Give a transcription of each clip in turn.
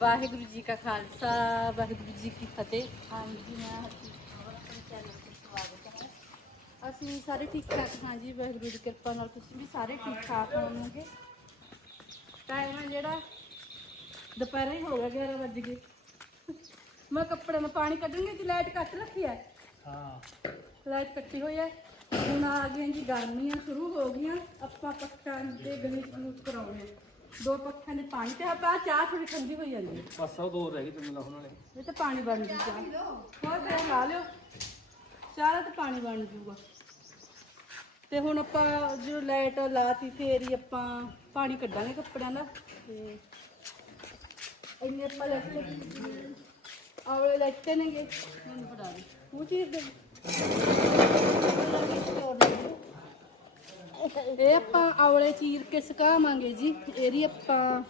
ਵਾਹਿਗੁਰੂ ਜੀ ਕਾ ਖਾਲਸਾ ਵਾਹਿਗੁਰੂ ਜੀ ਕੀ ਫਤਿਹ। ਹਾਂਜੀ ਮੈਂ ਹਰਜੀਤ ਕੌਰ ਆਪਣੇ ਚੈਨਲ ਤੇ ਸਵਾਗਤ ਹੈ। ਅਸੀਂ ਸਾਰੇ ਠੀਕ ਠਾਕ ਹਾਂ ਜੀ ਵਾਹਿਗੁਰੂ ਦੀ ਕਿਰਪਾ ਨਾਲ ਤੁਸੀਂ ਵੀ ਸਾਰੇ ਠੀਕ ਠਾਕ ਹੋਵੋਗੇ। ਟਾਈਮ ਹੈ ਜਿਹੜਾ ਦੁਪਹਿਰੇ ਹੀ ਹੋ ਗਿਆ 11 ਵਜ ਗਏ। ਮੈਂ ਕੱਪੜੇ ਨੂੰ ਪਾਣੀ ਕੱਢਣਗੇ ਕਿ ਲਾਈਟ ਕੱਟ ਰੱਖੀ ਹੈ? ਹਾਂ। ਲਾਈਟ ਕੱਟੀ ਹੋਈ ਹੈ। ਹੁਣ ਆ ਗਈਆਂ ਜੀ ਗਰਮੀਆਂ ਸ਼ੁਰੂ ਹੋ ਗਈਆਂ। ਆਪਾਂ ਪੱਖਾਂ ਦੇ ਗਲੀਚ ਗਲੂਚ ਕਰਾਉਣੇ ਦੋ ਪੱਖਾਂ ਦੇ ਪਾਣੀ ਤੇ ਆਪਾਂ ਚਾਹ ਥੋੜੀ ਠੰਡੀ ਹੋਈ ਜਾਂਦੀ ਹੈ। ਬਸ ਉਹ ਦੋ ਰਹਿ ਗਈ ਤੈਨੂੰ ਲਾਉਣ ਵਾਲੇ। ਇਹ ਤਾਂ ਪਾਣੀ ਬਣ ਜੂ ਚਾਹ। ਹੋਰ ਤੇ ਲਾ ਲਿਓ। ਚਾਹ ਦਾ ਤਾਂ ਪਾਣੀ ਬਣ ਜੂਗਾ। ਤੇ ਹੁਣ ਆਪਾਂ ਜਦੋਂ ਲਾਈਟ ਲਾਤੀ ਫੇਰ ਹੀ ਆਪਾਂ ਪਾਣੀ ਕੱਢਾਂਗੇ ਕੱਪੜਿਆਂ ਦਾ। ਤੇ ਇੰਨੇ ਆਪਾਂ ਲੈਤੇ ਆਵਲੇ ਲੈਤੇ ਨੇਗੇ। ਮੈਨੂੰ ਫੜਾ ਦੇ। ਉਹ ਚੀਜ਼ ਦੇ। ਇਹ ਆਪਾਂ ਆਵਲੇ ਚੀਰ ਕੇ ਸੁਕਾਵਾਂਗੇ ਜੀ। ਇਹਦੀ ਆਪਾਂ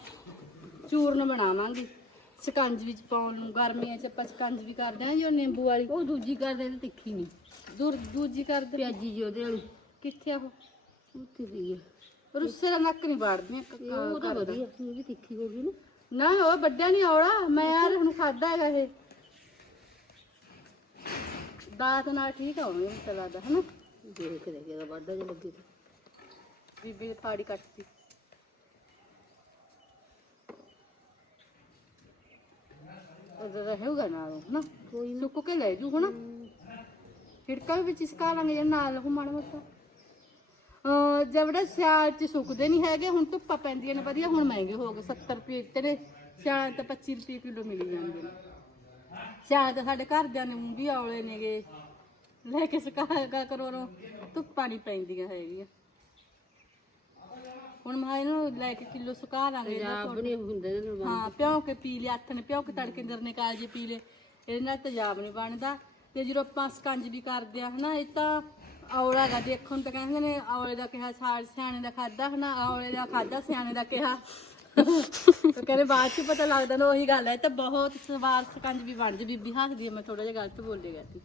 ਚੂਰਨ ਬਣਾਵਾਂਗੇ। ਸਕੰਜ ਵਿੱਚ ਪਾਉਣ ਨੂੰ ਗਰਮੀਆਂ 'ਚ ਆਪਾਂ ਸਕੰਜ ਵੀ ਕਰਦੇ ਹਾਂ ਜੋ ਨਿੰਬੂ ਵਾਲੀ ਉਹ ਦੂਜੀ ਕਰਦੇ ਤੇ ਤਿੱਖੀ ਨਹੀਂ। ਦੂਰ ਦੂਜੀ ਕਰਦੇ ਪਿਆਜੀ ਜੀ ਉਹਦੇ ਵਾਲੀ। ਕਿੱਥੇ ਆ ਉਹ? ਉੱਥੇ ਦੀ ਰੁੱਸੇ ਦਾ ਨੱਕ ਨਹੀਂ ਬਾੜਦੀਆਂ ਉਹ ਤਾਂ ਵਧੀਆ ਉਹ ਵੀ ਤਿੱਖੀ ਹੋ ਗਈ ਨਾ। ਨਾ ਉਹ ਵੱਡਿਆ ਨਹੀਂ ਆਉਣਾ ਮੈਂ ਯਾਰ ਹੁਣ ਖਾਦਾ ਹੈਗਾ ਇਹ। ਦਾਤ ਨਾਲ ਠੀਕ ਆਉਣਗੇ ਮੈਨੂੰ ਤਾਂ ਲੱਗਦਾ ਹਨਾ? ਦੇਖ ਲੈ ਕਿਹਦਾ ਵਾਧਾ ਜਿਹਾ ਲੱਗੇ ਬੀਬੀ ਨੇ ਫਾੜੀ ਕੱਟਤੀ ਉਹਦਾ ਰਹੇਗਾ ਨਾਲ ਹਨਾ? ਕੋਈ ਸੁੱਕ ਕੇ ਲੈ ਜੂ ਹਨਾ? ਹਿੜਕਾ ਵੀ ਵਿੱਚ ਇਸਕਾ ਲਾਂਗੇ ਜੇ ਨਾਲ ਉਹ ਮਾੜਾ ਮੋਟਾ। ਜਿਹੜੇ ਸਿਆਲ ਚ ਸੁੱਕਦੇ ਨਹੀਂ ਹੈਗੇ ਹੁਣ ਧੁੱਪਾਂ ਪੈਂਦੀਆਂ ਨੇ ਵਧੀਆ ਹੁਣ ਮਹਿੰਗੇ ਹੋ ਗਏ। 70 ਰੁਪਏ ਤੇ ਨੇ ਸਿਆਲ ਤਾਂ 25 ਰੁਪਏ ਕਿਲੋ ਮਿਲ ਜਾਂਦੇ ਨੇ। ਸਿਆਲ ਤਾਂ ਸਾਡੇ ਘਰਦਿਆਂ ਨੇ ਵੀ ਆਉਲੇ ਨੇਗੇ। ਲੈ ਕੇ ਸੁਕਾਇਆ ਕਰੋ ਧੁੱਪਾਂ ਨਹੀਂ ਪੈਂਦੀਆਂ ਹੈਗੀਆਂ। ਹੁਣ ਮੈਂ ਇਹਨੂੰ ਲੈ ਕੇ ਕਿਲੋ ਸੁਕਾ ਲਾਂਗੇ ਪੰਜਾਬ ਨਹੀਂ ਹੁੰਦੇ ਹਾਂ ਪਿਓ ਕੇ ਪੀ ਲਿਆ ਹੱਥ ਨੇ ਪਿਓ ਕੇ ਤੜਕੇ ਅੰਦਰ ਨਿਕਾਲ ਜੇ ਪੀ ਲੇ। ਇਹਦੇ ਨਾਲ ਤੇਜ਼ਾਬ ਨਹੀਂ ਬਣਦਾ। ਤੇ ਜਦੋਂ ਆਪਾਂ ਸਕੰਜ ਵੀ ਕਰਦੇ ਆ ਹਨਾ ਇਹ ਤਾਂ ਔਲਾ ਦੇਖਣ ਨੂੰ ਤਾਂ ਕਹਿੰਦੇ ਨੇ ਔਲੇ ਦਾ ਕਿਹਾ ਸਾਲ ਸਿਆਣੇ ਦਾ ਖਾਦਾ ਹਨਾ ਔਲੇ ਦਾ ਖਾਦਾ ਸਿਆਣੇ ਦਾ ਕਿਹਾ। ਤਾਂ ਕਹਿੰਦੇ ਬਾਅਦ ਚ ਪਤਾ ਲੱਗਦਾ ਨਾ ਉਹੀ ਗੱਲ ਹੈ। ਇਹ ਤਾਂ ਬਹੁਤ ਸਵਾਰ ਸਕੰਜ ਵੀ ਬਣ ਜੇ। ਬੀਬੀ ਹੱਸਦੀ ਮੈਂ ਥੋੜਾ ਜਿਹਾ ਗਲਤ ਬੋਲੇ ਗਿਆ ਸੀ।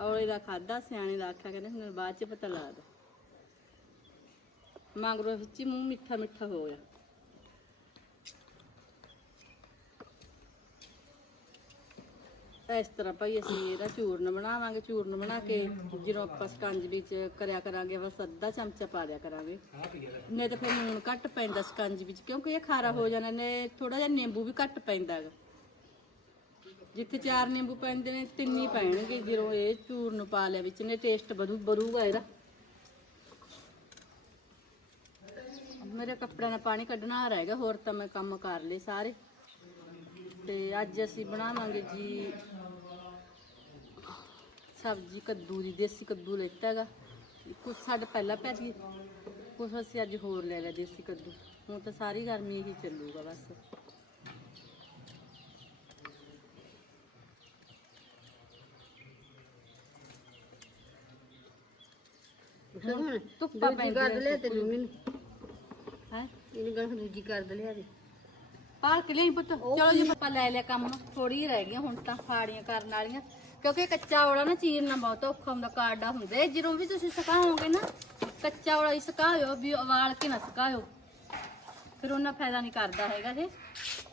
ਔਲੇ ਦਾ ਖਾਦਾ ਸਿਆਣੇ ਦਾ ਆਖਿਆ ਕਹਿੰਦੇ ਹੁਣ ਬਾਅਦ ਚ ਪਤਾ ਲੱਗਦਾ। ਮਗਰੋਂ ਵਿੱਚ ਹੀ ਮੂੰਹ ਮਿੱਠਾ ਮਿੱਠਾ ਹੋ ਗਿਆ ਇਸ ਤਰ੍ਹਾਂ ਭਾਈ ਅਸੀਂ ਇਹਦਾ ਚੂਰਨ ਬਣਾਵਾਂਗੇ, ਚੂਰਨ ਬਣਾ ਕੇ ਜਦੋਂ ਆਪਾਂ ਸਕੰਜ ਵਿੱਚ ਕਰਿਆ ਕਰਾਂਗੇ ਬਸ ਅੱਧਾ ਚਮਚਾ ਪਾ ਲਿਆ ਕਰਾਂਗੇ। ਨਹੀਂ ਤਾਂ ਫਿਰ ਲੂਣ ਘੱਟ ਪੈਂਦਾ ਸਕੰਜ ਵਿੱਚ, ਕਿਉਂਕਿ ਇਹ ਖਾਰਾ ਹੋ ਜਾਣਾ ਨੇ ਥੋੜਾ ਜਿਹਾ ਨਿੰਬੂ ਵੀ ਘੱਟ ਪੈਂਦਾ ਹੈਗਾ। ਜਿੱਥੇ ਚਾਰ ਨਿੰਬੂ ਪੈਂਦੇ ਨੇ, ਤਿੰਨ ਹੀ ਪੈਣਗੇ, ਜਦੋਂ ਇਹ ਚੂਰਨ ਪਾ ਲਿਆ ਵਿੱਚ ਨੇ ਟੇਸਟ ਵਧੂ ਬਰੂਗਾ ਇਹਦਾ। ਮੇਰੇ ਕੱਪੜਿਆਂ ਦਾ ਪਾਣੀ ਕੱਢਣਾ ਰਹਿ ਗਿਆ ਹੋਰ ਤਾਂ ਮੈਂ ਕੰਮ ਕਰ ਲਏ ਸਾਰੇ। ਤੇ ਅੱਜ ਅਸੀਂ ਬਣਾਵਾਂਗੇ ਜੀ ਸਬਜ਼ੀ ਕੱਦੂ ਦੀ ਦੇਸੀ ਕੱਦੂ ਲੈਤਾ ਹੈਗਾ। ਕੁਛ ਸਾਡੇ ਪਹਿਲਾਂ ਪੈ ਗਈ ਕੁਛ ਅਸੀਂ ਅੱਜ ਹੋਰ ਲੈ ਲਿਆ ਦੇਸੀ ਕੱਦੂ। ਹੁਣ ਤਾਂ ਸਾਰੀ ਗਰਮੀ ਹੀ ਚੱਲੂਗਾ ਬਸ। ਧੁੱਪਾ ਪੈਂਦੀ ਕਰ ਲਿਆ ਤੇ ਮੰਮੀ ਨੂੰ ਹੈ ਇਹਨੂੰ ਗੱਲ ਦੂਜੀ ਕਰ ਦੇ ਲਿਆ ਦੇ। ਪਾਰਕ ਲਈ ਪੁੱਤ। ਚਲੋ ਜੀ ਆਪਾਂ ਲੈ ਲਿਆ ਕੰਮ ਥੋੜੀ ਰਹਿ ਗਈਆਂ ਹੁਣ ਤਾਂ ਫਾੜੀਆਂ ਕਰਨ ਵਾਲੀਆਂ। ਕਿਉਂਕਿ ਕੱਚਾ ਔਲਾ ਨਾ ਚੀਰਨਾ ਬਹੁਤ ਔਖਾ ਹੁੰਦਾ ਕਾਰਡਾ ਹੁੰਦੇ। ਜਦੋਂ ਵੀ ਤੁਸੀਂ ਸੁਕਾਓਗੇ ਨਾ ਕੱਚਾ ਔਲਾ ਹੀ ਸੁਕਾਇਓ ਵੀ ਉਬਾਲ ਕੇ ਨਾ ਸੁਕਾਇਓ। ਫਿਰ ਉਹਨਾਂ ਫਾਇਦਾ ਨਹੀਂ ਕਰਦਾ ਹੈਗਾ ਜੇ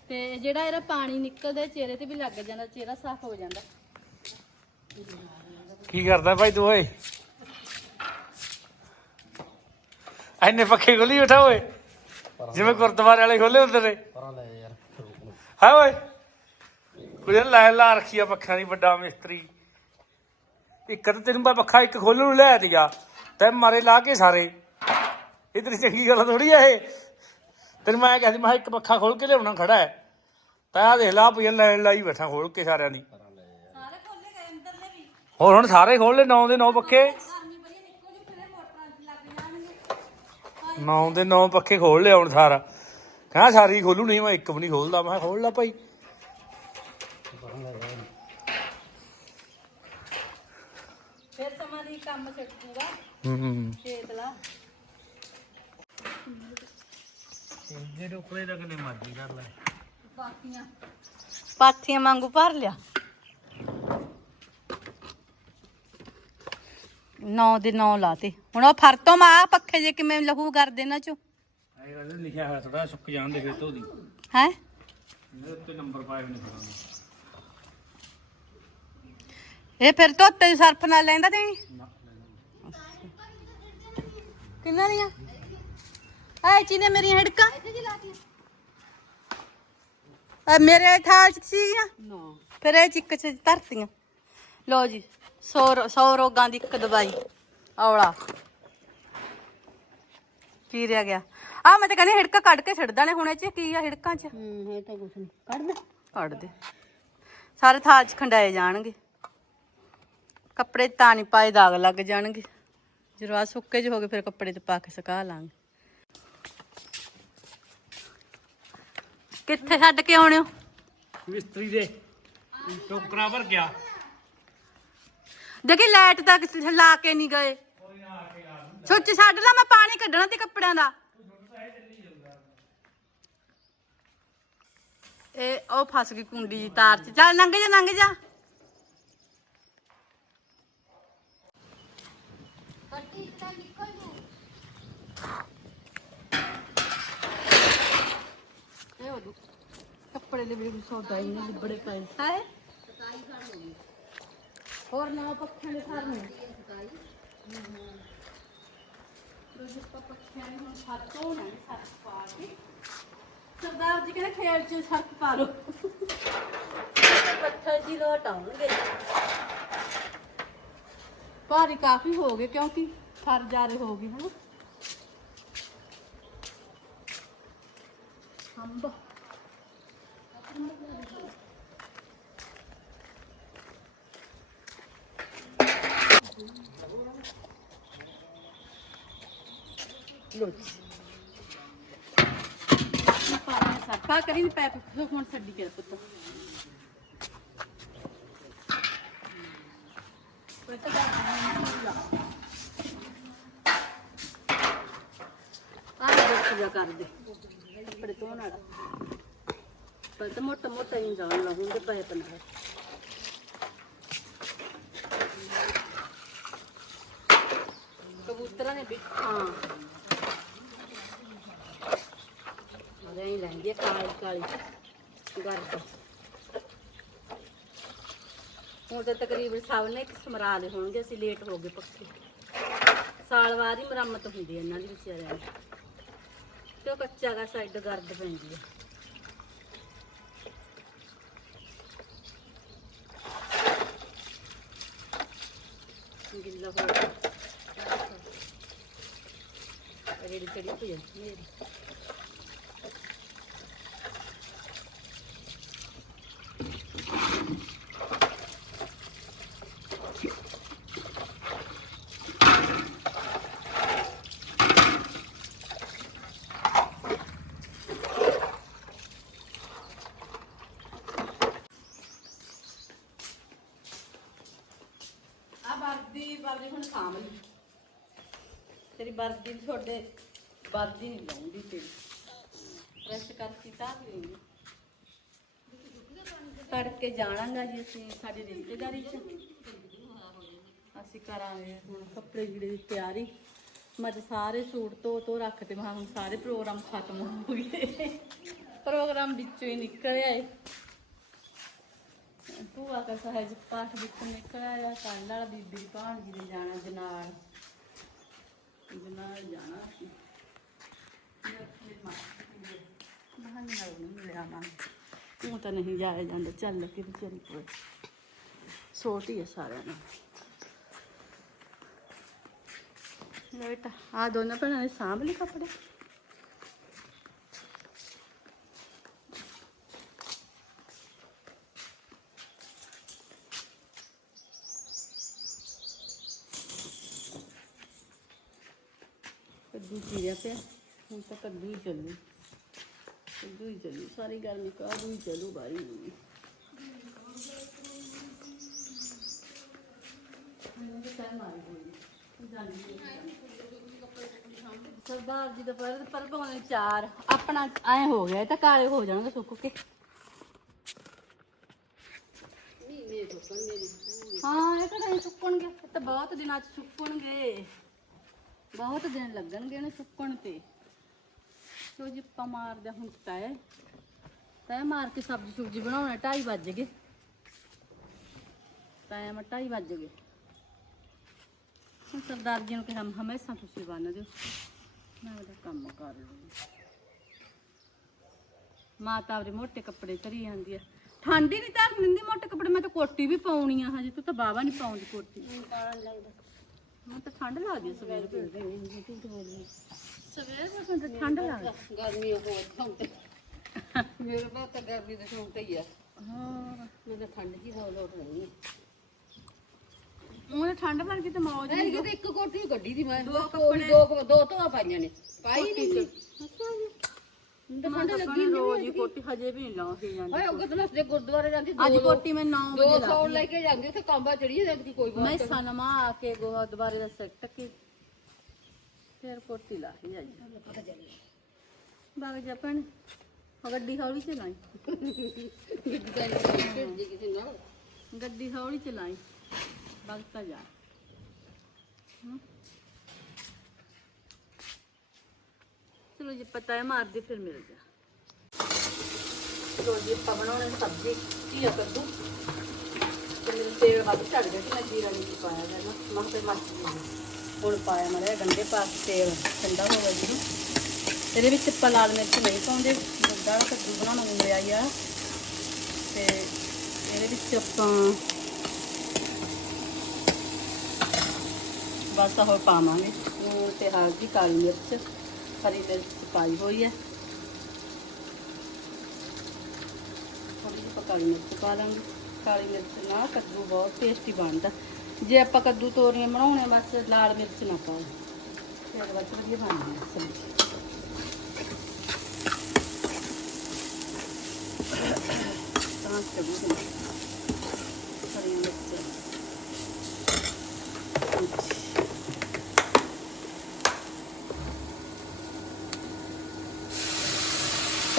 ਤੇ ਜਿਹੜਾ ਇਹਦਾ ਪਾਣੀ ਨਿਕਲਦਾ ਚਿਹਰੇ ਤੇ ਵੀ ਲੱਗ ਜਾਂਦਾ ਚਿਹਰਾ ਸਾਫ਼ ਹੋ ਜਾਂਦਾ। ਕੀ ਕਰਦਾ ਭਾਈ ਤੂੰ ਓਏ? ਐਨੇ ਪੱਖੇ ਖੋਲੀ ਉਠਾ ਓਏ। ਜਿਵੇਂ ਗੁਰਦੁਆਰੇ ਵਾਲੇ ਖੋਲੇ ਹੁੰਦੇ ਨੇ। ਹਾਂ ਓਏ। ਕੁਝ ਲੈ ਲਾ ਰੱਖੀ ਆ ਪੱਖਿਆਂ ਦੀ ਵੱਡਾ ਮਿਸਤਰੀ। ਇੱਕ ਤਾਂ ਤੈਨੂੰ ਮੈਂ ਪੱਖਾ ਇੱਕ ਖੋਲਣ ਨੂੰ ਲੈ ਦਿਆ ਤੈ ਮਾਰੇ ਲਾ ਕੇ ਸਾਰੇ। ਇਹ ਤੇਰੀ ਚੰਗੀ ਗੱਲ ਥੋੜੀ ਆ ਇਹ। ਤੈਨੂੰ ਮੈਂ ਕਿਹਾ ਸੀ ਮੈਂ ਕਿਹਾ ਇੱਕ ਪੱਖਾ ਖੋਲ ਕੇ ਲਿਆਉਣਾ ਖੜਾ ਹੈ। ਤਾਂ ਆ ਦੇਖ ਲਾ ਪਈ ਲੈਣ ਲਾਈ ਬੈਠਾ ਖੋਲ ਕੇ ਸਾਰਿਆਂ ਦੀ। ਸਾਰੇ ਖੋਲੇ ਗਏ ਅੰਦਰਲੇ ਵੀ। ਹੋਰ ਹੁਣ ਸਾਰੇ ਖੋਲ ਲੈ ਨੌ ਦੇ ਨੌ ਪੱਖੇ ਗਰਮੀ ਬੜੀ ਨਿਕਲ ਜੂ ਫਿਰ ਮੋਟਰਾਂ ਲੱਗ ਜਾਣਗੇ ਨੌ ਦੇ ਨੌ ਪੱਖੇ ਖੋਲ ਲਿਆ ਹੁਣ ਸਾਰਾ। ਕਹਿੰਦਾ ਸਾਰੀ ਖੋਲੂ ਨਹੀਂ ਮੈਂ ਇੱਕ ਵੀ ਨਹੀਂ ਖੋਲਦਾ ਮੈਂ ਕਿਹਾ ਖੋਲ ਲਾ ਭਾਈ। ਫਿਰ ਸਮਾਂ ਦੀ ਕੰਮ ਛੱਡੂਗਾ ਹੂੰ ਖੇਤ ਲਾ। ਜੇ ਰੁਕਲੇ ਦਾ ਕਿਨੇ ਮਰਜ਼ੀ ਕਰ ਲੈ। ਪਾਥੀਆਂ। ਪਾਥੀਆਂ ਵਾਂਗੂ ਭਰ ਲਿਆ। ਨੌ ਦੇ ਨੌ ਲਾਤੇ ਹੁਣ ਉਹ ਫਰਤੋਂ ਮਾ ਪੱਖੇ ਜੇ ਕਿਵੇਂ ਲਹੂ ਕਰਦੇ ਨਾ ਚੋ? ਇਹ ਗੱਲ ਲਿਖਿਆ ਹੋਇਆ ਥੋੜਾ ਸੁੱਕ ਜਾਣ ਦੇ ਫਿਰ ਧੋ ਦੀ। ਹੈ? ਇਹਦੇ ਉੱਤੇ ਨੰਬਰ ਪਾਏ ਹੋਏ ਨੇ ਫਿਰ ਇਹ ਫਿਰ ਧੋਤੇ ਸਰਫ ਨਾਲ ਲੈਂਦਾ ਤੇ ਕਿੰਨਾ ਦੀਆਂ? ਐ ਚੀਨੇ ਮੇਰੀਆਂ ਹਿੜਕਾਂ। ਆ ਮੇਰੇ ਥਾਲ ਚ ਸੀਗੀਆਂ। ਨਾ। ਫਿਰ ਇਹ ਚਿੱਕ ਚ ਧਰਤੀਆਂ। ਲੋ ਜੀ। 100 100 ਰੋਗਾਂ ਦੀ ਇੱਕ ਦਵਾਈ ਔਲਾ। ਪੀ ਰਿਆ ਗਿਆ? ਆ ਮੈਂ ਤਾਂ ਕਹਿੰਦੀ ਹਿੜਕਾ ਕੱਢ ਕੇ ਛੱਡਦਾ ਨੇ ਹੁਣ ਇਹ ਚ ਕੀ ਆ ਹਿੜਕਾਂ ਚ? ਹੂੰ ਇਹ ਤਾਂ ਕੁਛ ਨਹੀਂ ਕੱਢ ਦੇ। ਕੱਢ ਦੇ। ਸਾਰੇ ਥਾਲ ਚ ਖੰਡਾਏ ਜਾਣਗੇ। ਕੱਪੜੇ ਤਾਂ ਨਹੀਂ ਪਾਏ ਦਾਗ ਲੱਗ ਜਾਣਗੇ। ਜਦੋਂ ਆ ਸੁੱਕੇ ਜਿਹੇ ਹੋ ਗਏ ਫਿਰ ਕੱਪੜੇ ਤੇ ਪਾ ਕੇ ਸੁਕਾ ਲਾਂਗੇ। ਕਿੱਥੇ ਛੱਡ ਕੇ ਆਉਣੇ ਹੋ? ਮਿਸਤਰੀ ਦੇ। ਟੋਕਰਾ ਭਰ ਗਿਆ। ਦੇਖੀ ਲਾਈਟ ਤੱਕ ਲਾ ਕੇ ਨਹੀਂ ਗਏ। ਸੁੱਚ ਛੱਡ ਲਾ ਮੈਂ ਪਾਣੀ ਕੱਢਣਾ ਤੇ ਕੱਪੜਿਆਂ ਦਾ। ਇਹ ਉਹ ਫਸ ਗਈ ਕੁੰਡੀ ਤਾਰ ਚ। ਚੱਲ ਲੰਘ ਜਾ ਲੰਘ ਜਾ। ਕੱਪੜੇ ਦੇ ਵੀ ਸੌਦਾ ਹੀ ਨਹੀਂ ਲਿਬੜੇ ਪਏ। ਹੈ? ਹੋਰ ਨਾ ਪੱਖਿਆਂ ਦੇ ਘਰ ਨੂੰ। ਰੋਜ਼ ਪੱਖਿਆਂ ਨੇ ਹੋਣਾ ਨੇ ਸੱਤ ਪਾ ਕੇ ਸਰਦਾਰ ਜੀ ਕਹਿੰਦੇ ਖੇਲ ਚ ਸੱਤ ਪਾ ਲਓ। ਪੱਥਰ ਜੀ ਲੋਟ ਆਉਣਗੇ ਭਾਰੀ ਕਾਫੀ ਹੋ ਗਏ ਕਿਉਂਕਿ ਫਰ ਜਾਰੇ ਹੋ ਗਏ ਹਨਾ। ਅੰਬ ਲੋ ਜੀ। ਪਾਣੀ ਸੱਪਾ ਕਰੀ ਵੀ ਪੈਪ ਹੁਣ ਛੱਡੀ ਕੇ ਪੁੱਤ। ਕੋਈ ਤਾਂ ਆ ਦੇਖ ਜਾ ਕਰ ਦੇ, ਕੱਪੜੇ ਧੋਣ ਵਾਲਾ। ਪਰ ਤਾਂ ਮੋਟਾ ਮੋਟਾ ਹੀ ਜਾਣ ਲਾ ਹੁੰਦੇ ਪਏ ਪਨਾ ਕਬੂਤਰਾਂ ਨੇ ਵੀ ਹਾਂ ਹੀ ਲੈਂਦੀ ਆ ਕਾਲੀ ਕਾਲੀ। ਗਰਦ ਹੁਣ ਤਾਂ ਤਕਰੀਬਨ ਸਭ ਨੇ ਇੱਕ ਸਮਰਾ ਦੇ ਹੋਣਗੇ, ਅਸੀਂ ਲੇਟ ਹੋ ਗਏ ਪੱਕੇ ਸਾਲ ਬਾਅਦ ਹੀ ਮੁਰੰਮਤ ਹੁੰਦੀ ਹੈ ਇਹਨਾਂ ਦੀ ਵਿਚਾਰਿਆਂ ਦੀ। ਤੇ ਉਹ ਕੱਚਾ ਗਾ, ਸਾਈਡ ਗਰਦ ਪੈਂਦੀ ਹੈ। ਗਿੱਲਾ ਹੋ ਗਿਆ। ਰੇੜੀ ਚੜੀ ਹੋਈ ਹੈ। ਮੇਰੀ ਆ ਵਰਦੀ ਵਰਦੀ ਹੁਣ ਸਾਂਭ ਲਈ ਤੇਰੀ ਵਰਦੀ ਤੁਹਾਡੇ ਵਰਦੀ ਨਹੀਂ ਲਾਉਂਦੀ ਤੇਰੀ ਪ੍ਰੈਸ ਕਰਤੀ ਤਾਂ ਵੀ ਕਰਕੇ ਜਾਣਾਂਗਾ ਜੀ ਅਸੀਂ ਸਾਡੀ ਰਿਸ਼ਤੇਦਾਰੀ ਚ। ਅਸੀਂ ਕਰਾਂਗੇ ਹੁਣ ਕੱਪੜੇ ਜਿਹੜੇ ਦੀ ਤਿਆਰੀ। ਮੈਂ ਸਾਰੇ ਸੂਟ ਧੋ ਧੋ ਰੱਖਤੇ ਮੈਂ ਹੁਣ ਸਾਰੇ ਪ੍ਰੋਗਰਾਮ ਖਤਮ ਹੋ ਗਏ। ਪ੍ਰੋਗਰਾਮ ਵਿੱਚੋਂ ਹੀ ਨਿਕਲਿਆ ਏ। ਭੂਆ ਦਾ ਸਹਿਜ ਪਾਠ ਵਿੱਚ ਨਿਕਲਿਆ ਕੱਲ ਵਾਲਾ ਬੀਬੀ ਦੀ ਭਾਣਜੀ ਦੇ ਜਾਣਾ ਜਨਾਲ। ਜਨਾਲ ਜਾਣਾ ਸੀ। ਮਹਾਨ ਨਾਲ ਨਹੀਂ ਮਿਲਿਆ ਮਾਂ ਤੂੰ ਤਾਂ ਨਹੀਂ ਜਾਇਆ ਜਾਂਦਾ, ਚੱਲ ਕੇ ਵਿਚਾਰੀ ਕੋਲ ਛੋਟੀ ਹੈ ਸਾਰਿਆਂ ਨਾਲ। ਲੈ ਬੇਟਾ ਆ ਦੋਨੋਂ ਭੈਣਾਂ ਨੇ ਸਾਂਭ ਲਈ ਕੱਪੜੇ? ਚੀਰਿਆ ਪਿਆ ਹੁਣ ਤਾਂ ਕੱਦੂ ਹੀ ਚੱਲੂ। ਕੱਦੂ ਹੀ ਚੱਲੂ। ਸਾਰੀ ਗਰਮੀ ਕੱਦੂ ਹੀ ਚੱਲੂ ਬਾਰੀ ਨੂੰ ਸਰਦਾਰ ਜੀ ਦਾ ਪਰ ਪਰ ਪਾਉਣੇ ਚਾਰ। ਆਪਣਾ ਐ ਹੋ ਗਿਆ ਇਹ ਤਾਂ ਕਾਲੇ ਹੋ ਜਾਣਗੇ ਸੁੱਕ ਕੇ। ਹਾਂ ਇਹ ਤਾਂ ਨਹੀਂ ਸੁੱਕਣਗੇ ਇਹ ਤਾਂ ਬਹੁਤ ਦਿਨਾਂ ਚ ਸੁੱਕਣਗੇ। ਬਹੁਤ ਦਿਨ ਲੱਗਣਗੇ ਇਹਨੂੰ ਸੁੱਕਣ ਤੇ। ਸੋ ਜਿੱਪਾ ਮਾਰਦਾ ਹੁਣ ਤਾਂ। ਤੈ ਮਾਰ ਕੇ ਸਬਜ਼ੀ ਸੁਬਜ਼ੀ ਬਣਾਉਣਾ 2:30 ਵੱਜ ਗਏ। ਟਾਈਮ 2:30 ਵੱਜ ਗਏ। ਹੁਣ ਸਰਦਾਰ ਜੀ ਨੂੰ ਕਿਹਾ ਹਮੇਸ਼ਾ ਤੁਸੀਂ ਬੰਨ ਦਿਓ। ਮੈਂ ਉਹਦਾ ਕੰਮ ਕਰ ਲੂੰਗੀ ਮਾਤਾ ਆਪਦੇ ਮੋਟੇ ਕੱਪੜੇ ਧਰੀ ਜਾਂਦੀ ਆ। ਠੰਡ ਹੀ ਨਹੀਂ ਧਰਨ ਦਿੰਦੀ ਮੋਟੇ ਕੱਪੜੇ, ਮੈਂ ਤਾਂ ਕੋਟੀ ਵੀ ਪਾਉਣੀ ਆ ਹਜੇ, ਤੂੰ ਤਾਂ ਬਾਵਾ ਨਹੀਂ ਪਾਉਂਦੀ ਕੋਟੀ। ਮੈਂ ਤਾਂ ਠੰਡ ਲੱਗਦੀ ਸਵੇਰ ਵੇਲੇ ਸਵੇਰ ਵੇਲੇ ਤਾਂ ਠੰਡ ਲੱਗਦੀ। ਗਰਮੀ ਮੇਰੇ ਬਾਤ ਤਾਂ ਗਰਮੀ ਦੇ ਸ਼ੌਂਕ ਹੀ ਆ। ਹਾਂ ਮੈਂ ਤਾਂ ਠੰਡ ਜੀ ਹੋ ਲੋਟ ਰਹੀ ਠੰਡ ਵਰਗੀ ਤੇ ਮੌਜ ਮੈਂ ਨਹੀਂ ਕਿਤੇ ਇੱਕ ਕੋਟੀ ਓ ਕੱਢੀ ਦੀ ਮੈਂ। ਦੋ ਦੋ ਕੱਪੜੇ। ਦੋ ਦੋ ਧੋਆ ਪਾਈਆਂ ਨੇ। ਪਾਈ ਨਹੀਂ ਸੀ ਤਾਂ ਠੰਡ ਲੱਗੀ ਰੋਜ਼ ਹੀ ਕੋਟੀ ਹਜੇ ਵੀ ਨਹੀਂ ਲਾਉਂਦੀ ਜਾਂਦੀ ਓਏ ਉਹ ਕਿਤੇ ਨਸਦੇ ਗੁਰਦੁਆਰੇ ਜਾਂਦੀ ਅੱਜ ਕੋਟੀ ਮੈਂ 9 ਦੋ ਵਜੇ ਸੌ ਲਾ ਕੇ ਜਾਂਦੀ ਉੱਥੇ ਕਾਂਬਾ ਚੜੀ ਜਾਂਦੀ ਕੋਈ ਬਾਤ ਮੈਂ ਸਨਮਾ ਆ ਕੇ ਗੋਹਾ ਦੁਬਾਰੇ ਦਾ ਸਿੱਟ ਕੇ ਫਿਰ ਕੋਟੀ ਲਾ ਹੀ ਜਾਈ ਬਾਗ ਜਾ ਭੈਣ ਉਹ ਗੱਡੀ ਹੌਲੀ ਚਲਾਈ। ਗੱਡੀ ਹੌਲੀ ਚਲਾਈ ਬਗਤਾ ਜਾ। ਚਲੋ ਜੀ ਪਤਾ ਹੈ ਮਾਰਦੀ ਫਿਰ ਮਿਲ ਜਾ। ਚਲੋ ਜੀ, ਆਪਾਂ ਬਣਾਉਣੇ ਸਬਜ਼ੀ। ਕੀ ਆ ਕੱਦੂ? ਤੇ ਮੇਰੇ ਤੇਲ ਵੱਧ ਛੱਡ ਗਿਆ ਕਿ ਮੈਂ ਜੀਰਾ ਨਹੀਂ ਪਾਇਆ ਗਾ ਮੈਂ ਤੇ ਮੱਚ ਗਈ ਹੁਣ ਪਾਇਆ ਮੜਿਆ ਗੰਡੇ ਪਾ ਕੇ ਤੇਲ, ਠੰਡਾ ਹੋ ਗਿਆ ਜੀ ਇਹਦੇ ਵਿੱਚ ਆਪਾਂ ਲਾਲ ਮਿਰਚ ਨਹੀਂ ਪਾਉਂਦੇ। ਵੱਡਾ ਕੱਦੂ ਬਣਾਉਣਾ ਹੁੰਦੇ ਆ। ਤੇ ਇਹਦੇ ਵਿੱਚ ਆਪਾਂ ਬਸ ਹੋਰ ਪਾਵਾਂਗੇ। ਨੂਣ ਤੇ ਹਲਦੀ, ਕਾਲੀ ਮਿਰਚ, ਹਰੀ ਮਿਰਚ। ਪਾਈ ਹੋਈ ਹੈ। ਥੋੜੀ ਜਿਹੀ ਆਪਾਂ ਕਾਲੀ ਮਿਰਚ ਪਾ ਲਾਂਗੇ। ਕਾਲੀ ਮਿਰਚ ਨਾਲ ਕੱਦੂ ਬਹੁਤ ਟੇਸਟੀ ਬਣਦਾ। ਜੇ ਆਪਾਂ ਕੱਦੂ ਤੋਰੀਆਂ ਬਣਾਉਣੇ ਬਸ ਲਾਲ ਮਿਰਚ ਨਾ ਪਾਓ। ਫਿਰ ਬਸ ਵਧੀਆ ਬਣਦੀ ਹੈ ਸਬਜ਼ੀ ਤਾਂ ਕੱਦੂ ਦੇ ਹਰੀ ਮਿਰਚ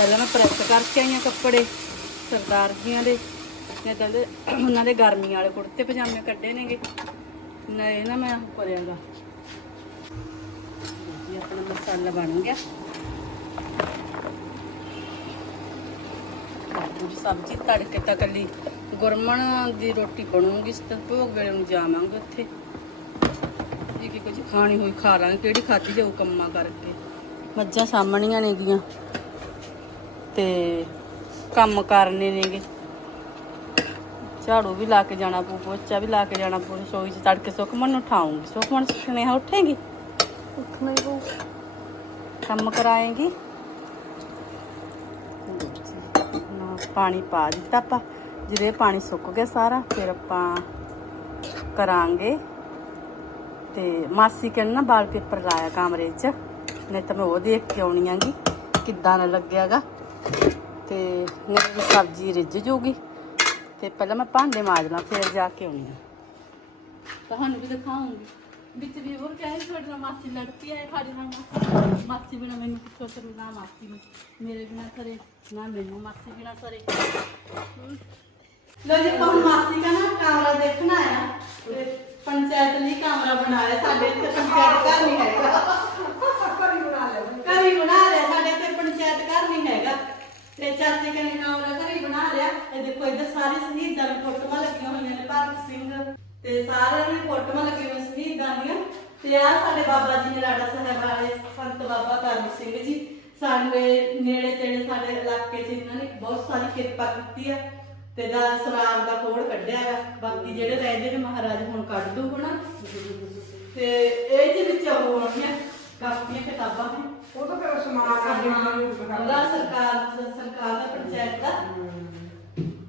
ਪਹਿਲਾਂ ਮੈਂ ਪ੍ਰੈਸ ਕਰਕੇ ਆਈਆਂ ਕੱਪੜੇ ਸਰਦਾਰ ਜੀਆਂ ਦੇ। ਨੇ ਦੇ- ਉਹਨਾਂ ਦੇ ਗਰਮੀ ਵਾਲੇ ਕੁੜਤੇ ਪਜਾਮੇ ਕੱਢੇ ਨੇਗੇ। ਨਾ ਨਾ ਮੈਂ ਕਰਿਆਗਾ ਜੀ, ਆਪਣਾ ਮਸਾਲਾ ਬਣ ਗਿਆ। ਸਬਜ਼ੀ ਤੜਕੇ ਤਾਂ ਕੱਲੀ ਗੁਰਮਣ ਦੀ ਰੋਟੀ ਬਣੂਗੀ, ਇਸ ਭੋਗ ਵੇਲੇ ਨੂੰ ਜਾਵਾਂਗੇ ਉੱਥੇ। ਜੀ ਕੀ ਕੁਝ ਖਾਣੀ ਹੋਈ ਖਾ ਲਾਂਗੇ, ਕਿਹੜੀ ਖਾਧੀ ਜਾਊ ਕੰਮਾਂ ਕਰਕੇ। ਮੱਝਾਂ ਸਾਹਮਣੀਆਂ ਨੇਗੀਆਂ। ਤੇ ਕੰਮ ਕਰਨੇ ਨੇਗੇ। ਝਾੜੂ ਵੀ ਲਾ ਕੇ ਜਾਣਾ ਪਊ ਪੋਚਾ ਵੀ ਲਾ ਕੇ ਜਾਣਾ ਪਊ ਰਸੋਈ 'ਚ ਤੜਕੇ ਸੁਖਮਨ ਨੂੰ ਉਠਾਉਂਗੀ। ਸੁਖਮਨ ਸੁਨੇਹਾ ਉੱਠੇਗੀ? ਉੱਠਣਾ ਹੀ ਪਊ। ਕੰਮ ਕਰਾਏਗੀ? ਪਾਣੀ ਪਾ ਦਿੱਤਾ ਆਪਾਂ। ਜਿਹੜੇ ਪਾਣੀ ਸੁੱਕ ਗਿਆ ਸਾਰਾ ਫਿਰ ਆਪਾਂ ਕਰਾਂਗੇ। ਤੇ ਮਾਸੀ ਕਹਿੰਦੇ ਨਾ ਵਾਲ ਪੇਪਰ ਲਾਇਆ ਕਮਰੇ 'ਚ। ਨਹੀਂ ਤਾਂ ਮੈਂ ਉਹ ਦੇਖ ਕੇ ਆਉਣੀ ਆਂਗੀ ਕਿੱਦਾਂ ਨਾ ਲੱਗਿਆਗਾ। ਤੇ ਮੇਰੀ ਸਬਜ਼ੀ ਰਿੱਝ ਜੂਗੀ। ਤੇ ਪਹਿਲਾਂ ਮੈਂ ਭਾਂਡੇ ਮਾਜ ਲਾਂ ਫਿਰ ਜਾ ਕੇ ਆਉਣੀ ਆ। ਤੁਹਾਨੂੰ ਵੀ ਦਿਖਾਉਂਗੀ। ਵਿੱਚ ਵੀ ਹੋਰ ਕਹੇ ਤੁਹਾਡੇ ਨਾਲ ਮਾਸੀ ਲੜਦੀ ਹੈ ਸਾਡੇ ਨਾਲ ਮਾਸੀ ਮਾਸੀ ਬਿਨਾ ਮੈਨੂੰ ਕਿੱਥੋਂ ਕਰੂ ਨਾ ਮਾਸੀ ਨੂੰ। ਮੇਰੇ ਬਿਨਾ ਕਰੇ ਨਾ ਮੈਨੂੰ ਮਾਸੀ ਬਿਨਾ ਕਰੇ। ਲੋ ਜੀ ਹੁਣ ਮਾਸੀ ਦਾ ਨਾ ਕਮਰਾ ਦੇਖਣਾ ਆ ਤੇ ਪੰਚਾਇਤ ਲਈ ਕਮਰਾ ਬਣਾਇਆ ਸਾਡੇ ਇੱਥੇ ਪੰਚਾਇਤ ਘਰ ਨਹੀਂ ਹੈਗਾ ਘਰ ਹੀ ਬਣਾ ਲਿਆ ਸਾਡੇ ਇੱਥੇ ਪੰਚਾਇਤ ਘਰ ਨਹੀਂ ਹੈਗਾ ਤੇ ਚਾਚੇ ਕਹਿੰਦੇ ਕਮਰਾ ਘਰ ਹੀ ਬਣਾ ਲਿਆ। ਇਹ ਦੇਖੋ ਇੱਧਰ ਸਾਰੇ ਸ਼ਹੀਦਾਂ ਦੀਆਂ ਫੋਟੋਆਂ ਲੱਗੀਆਂ ਹੋਈਆਂ ਨੇ, ਭਗਤ ਸਿੰਘ ਤੇ ਸਾਰਿਆਂ ਦੀਆਂ ਫੋਟੋਆਂ ਲੱਗੀਆਂ ਹੋਈਆਂ ਸ਼ਹੀਦਾਂ ਦੀਆਂ। ਤੇ ਆ ਸਾਡੇ ਬਾਬਾ ਜੀ ਨੇ ਸਾਹਿਬ ਵਾਲੇ ਸੰਤ ਬਾਬਾ ਕਰਮ ਸਿੰਘ ਜੀ। ਸਾਡੇ ਨੇੜੇ ਤੇੜੇ ਸਾਡੇ ਇਲਾਕੇ 'ਚ ਇਹਨਾਂ ਨੇ ਬਹੁਤ ਸਾਰੀ ਕਿਰਪਾ ਕੀਤੀ ਆ ਤੇ ਦਾ ਸਰਾਮ ਦਾ ਕੋੜ ਕੱਢਿਆ ਗਾ ਬਾਕੀ ਜਿਹੜੇ ਰਹਿੰਦੇ ਨੇ ਮਹਾਰਾਜ ਹੁਣ ਕੱਢ ਦੂ ਹਨਾ? ਤੇ ਇਹ ਦੇ ਵਿੱਚ ਹੋਣਗੀਆਂ ਕਾਪੀਆਂ ਕਿਤਾਬਾਂ ਨੇ। ਉਹ ਤਾਂ ਫਿਰ ਸਮਾਨ ਆ ਉਹਦਾ ਸਰਕਾਰ ਸਰਕਾਰ ਦਾ ਪੰਚਾਇਤ ਦਾ।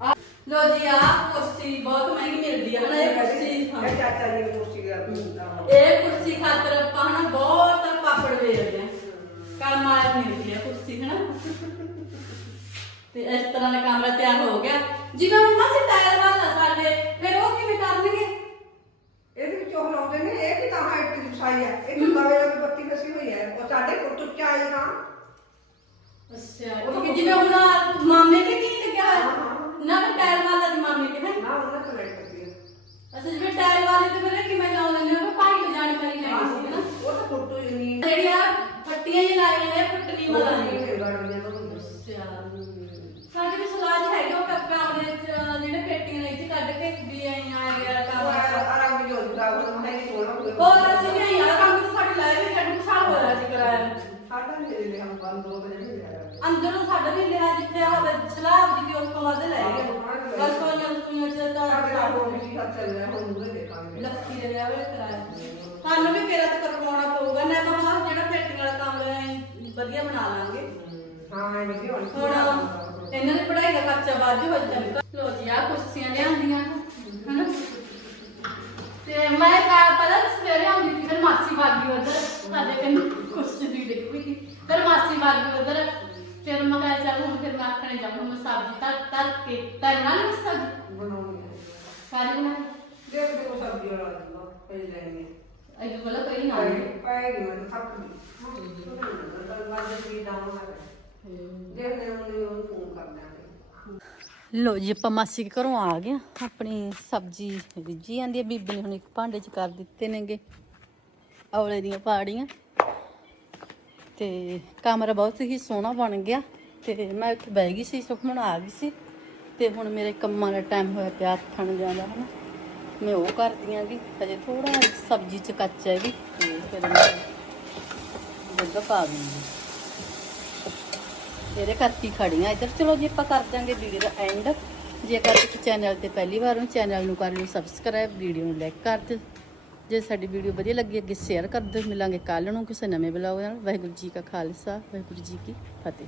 ਆ- ਲੋ ਜੀ ਆ ਕੁਰਸੀ ਬਹੁਤ ਮਹਿੰਗੀ ਮਿਲਦੀ ਆ ਹਨਾ ਇਹ ਕੁਰਸੀ ਹਾਂ। ਚਾਚਾ ਜੀ ਕੁਰਸੀ ਇਹ ਕੁਰਸੀ ਖਾਤਰ ਆਪਾਂ ਹਨਾ ਬਹੁਤ ਪਾਪੜ ਵੇਚਦੇ ਆ। ਕੰਮ ਆਇਆ ਮਿਲਦੀ ਆ ਕੁਰਸੀ ਹਨਾ। ਤੇ ਇਸ ਤਰ੍ਹਾਂ ਦਾ ਕਮਰਾ ਤਿਆਰ ਹੋ ਗਿਆ। ਜਿਵੇਂ ਮੰਮਾ ਸੇ ਟਾਇਰ ਵਾਲਾ ਸਾਡੇ ਫਿਰ ਉਹ ਕਿਵੇਂ ਕਰਨਗੇ? ਇਹਦੇ ਵਿੱਚ ਉਹ ਲਾਉਂਦੇ ਨੇ ਇਹ ਵੀ ਤਾਂ ਹਾਈਟ ਦੀ ਵਸਾਈ ਹੈ ਇਹ ਤਾਂ ਨਵੇਂ ਤੁਹਾਡੇ ਕੋਲ ਟੁੱਟ ਕੇ ਆਏਗਾ ਅੱਛਾ ਕਿ ਜਿਵੇਂ ਹੁਣ ਮਾਮੇ ਤੇ ਕੀ ਲੱਗਿਆ ਨਾ ਮੈਂ ਟਾਇਰ ਵਾਲਾ ਦੀ ਮਾਮੇ ਤੇ ਹੈ? ਨਾ ਉਹਨਾਂ ਤੋਂ ਕਰਦੀ ਹੈ ਅੱਛਾ ਜਿਵੇਂ ਟਾਇਰ ਵਾਲੇ ਤੇ ਮੇਰੇ ਕਿਵੇਂ ਲਾਉ ਲੈਂਦੇ ਹੋ? ਭਾਈ ਨੂੰ ਜਾਣ ਕਰੀ ਲੈਣੀ ਸੀ ਨਾ ਉਹ ਤਾਂ ਫੋਟੋ ਹੀ ਨਹੀਂ। ਜਿਹੜੀ ਆ ਫੱਟੀਆਂ ਹੀ ਲਾਈਆਂ ਨੇ ਫੱਟਣੀ ਵਾਲਾ। ਨਹੀਂ ਸਾਡੇ ਵਿੱਚ ਸਲਾਜ ਹੈਗੇ ਉਹ ਕੱਪ ਆਪਣੇ ਜਿਹੜੇ ਪੇਟੀਆਂ ਨੇ ਇਹ ਕੱਢ ਕੇ ਵੀ ਆਏ ਆ ਯਾਰ ਕੰਮ। ਆਰਾਮ ਵੀ ਹੋ ਜਾਂਦਾ ਉਹ ਮੁੰਡੇ ਦੀ ਕੋਲ ਉੱਥੋਂ ਵੱਧ ਲੈ ਗਏ। ਬਸ ਕੋਈਆਂ ਕੋਈਆਂ ਚ ਤਾਂ ਸਾਡੇ ਨਾਲ ਹੋਰ ਵੀ ਸੀ ਹੱਥ ਚੱਲ ਰਿਹਾ ਹੁਣ ਉਹਦੇ ਦੇਖਾਂਗੇ ਲੱਕੀ ਦੇ ਵਿਆਹ ਵੇਲੇ ਕਰਾਇਆ। ਸਾਨੂੰ ਵੀ ਫੇਰਾ ਤੇ ਕਰਵਾਉਣਾ ਪਊਗਾ ਨਾ ਮਮਾ ਜਿਹੜਾ ਪੇਟੀਆਂ ਵਾਲਾ ਕੰਮ ਹੈ ਵਧੀਆ ਬਣਾ ਲਾਂਗੇ। ਹੋਣੀ ਇਹਨਾਂ ਦੀ ਪੜ੍ਹਾਈ ਦਾ ਖਰਚਾ ਵਾਧੂ ਹੋ ਜਾਂਦਾ। ਲੋ ਜੀ ਆ ਕੁਰਸੀਆਂ ਲਿਆਂਦੀਆਂ। ਹਨਾ? ਤੇ ਮੈਂ ਕਾ ਪਹਿਲਾਂ ਸਵੇਰੇ ਆਉਂਦੀ ਸੀ ਫਿਰ ਮਾਸੀ ਬਾਗੀ ਉਧਰ। ਸਾਡੇ ਪਿੰਡ ਕੁਰਸੀ ਦੀ ਦੇਖੀ ਸੀ ਫਿਰ ਮਾਸੀ ਬਾਗੀ ਉਧਰ ਫਿਰ ਮੈਂ ਕਿਹਾ ਚੱਲ ਹੁਣ ਫਿਰ ਮੈਂ ਆਖਣੇ ਜਾਵਾਂ ਮੈਂ ਸਬਜ਼ੀ ਤਰ ਤਰ ਕੇ ਤਰ ਨਾਲ ਵੀ ਸਬਜ਼ੀ? ਬਣਾਉਣੀ ਹੈ ਸਾਰੀ ਬਣਾ ਦੇਖ ਦੇਖੋ ਸਬਜ਼ੀ ਵਾਲਾ ਦਿੰਦਾ ਪਈ ਲੈਣੀ ਅਜੇ ਬੋਲਾ ਕਈ ਨਾ ਪਾਏ ਪਾਏਗੀ ਮੈਂ ਤਾਂ ਥੱਕ ਗਈ। ਤਾਂ ਬਾਅਦ ਵਿੱਚ ਡਾਊਨ ਆ ਦੇਖਦੇ ਹਾਂ ਉਹਨੂੰ ਫੋਨ ਕਰ ਦਿਆਂਗੇ ਲੋ ਜੀ ਆਪਾਂ ਮਾਸੀ ਦੇ ਘਰੋਂ ਆ ਗਏ। ਆਪਣੀ ਸਬਜ਼ੀ ਰਿੱਝੀ ਜਾਂਦੀ ਹੈ ਬੀਬੀ ਨੇ ਹੁਣ ਇੱਕ ਭਾਂਡੇ 'ਚ ਕਰ ਦਿੱਤੇ ਨੇਗੇ। ਔਲੇ ਦੀਆਂ ਪਾੜੀਆਂ। ਤੇ ਕਮਰਾ ਬਹੁਤ ਹੀ ਸੋਹਣਾ ਬਣ ਗਿਆ ਤੇ ਮੈਂ ਉੱਥੇ ਬਹਿ ਗਈ ਸੀ ਸੁਖਮਣ ਆ ਗਈ ਸੀ ਤੇ ਹੁਣ ਮੇਰੇ ਕੰਮਾਂ ਦਾ ਟਾਈਮ ਹੋਇਆ ਪਿਆ ਥਣ ਜਾਂਦਾ ਹਨਾ। ਮੈਂ ਉਹ ਕਰਦੀ ਆਂਗੀ ਹਜੇ ਥੋੜਾ ਸਬਜ਼ੀ 'ਚ ਕੱਚ ਹੈ ਵੀ ਤੇ ਫਿਰ ਮੈਂ ਦੁੱਧ ਪਾ ਦੂੰਗੀ ਇਹਦੇ ਕਰਕੇ ਖੜੀਆਂ ਇੱਧਰ। ਚਲੋ ਜੀ, ਆਪਾਂ ਕਰ ਦਾਂਗੇ ਵੀਡੀਓ ਦਾ ਐਂਡ ਜੇਕਰ ਤੁਸੀਂ ਚੈਨਲ ਤੇ ਪਹਿਲੀ ਵਾਰ ਹੋ ਚੈਨਲ ਨੂੰ ਕਰ ਲਿਓ ਸਬਸਕ੍ਰਾਈਬ ਵੀਡੀਓ ਨੂੰ ਲਾਈਕ ਕਰ ਦਿਓ। ਜੇ ਸਾਡੀ ਵੀਡੀਓ ਵਧੀਆ ਲੱਗੀ, ਅੱਗੇ ਸ਼ੇਅਰ ਕਰ ਦਿਓ। ਮਿਲਾਂਗੇ ਕੱਲ ਨੂੰ ਕਿਸੇ ਨਵੇਂ ਬਲੌਗ ਨਾਲ। ਵਾਹਿਗੁਰੂ ਜੀ ਕਾ ਖਾਲਸਾ, ਵਾਹਿਗੁਰੂ ਜੀ ਕੀ ਫਤਿਹ।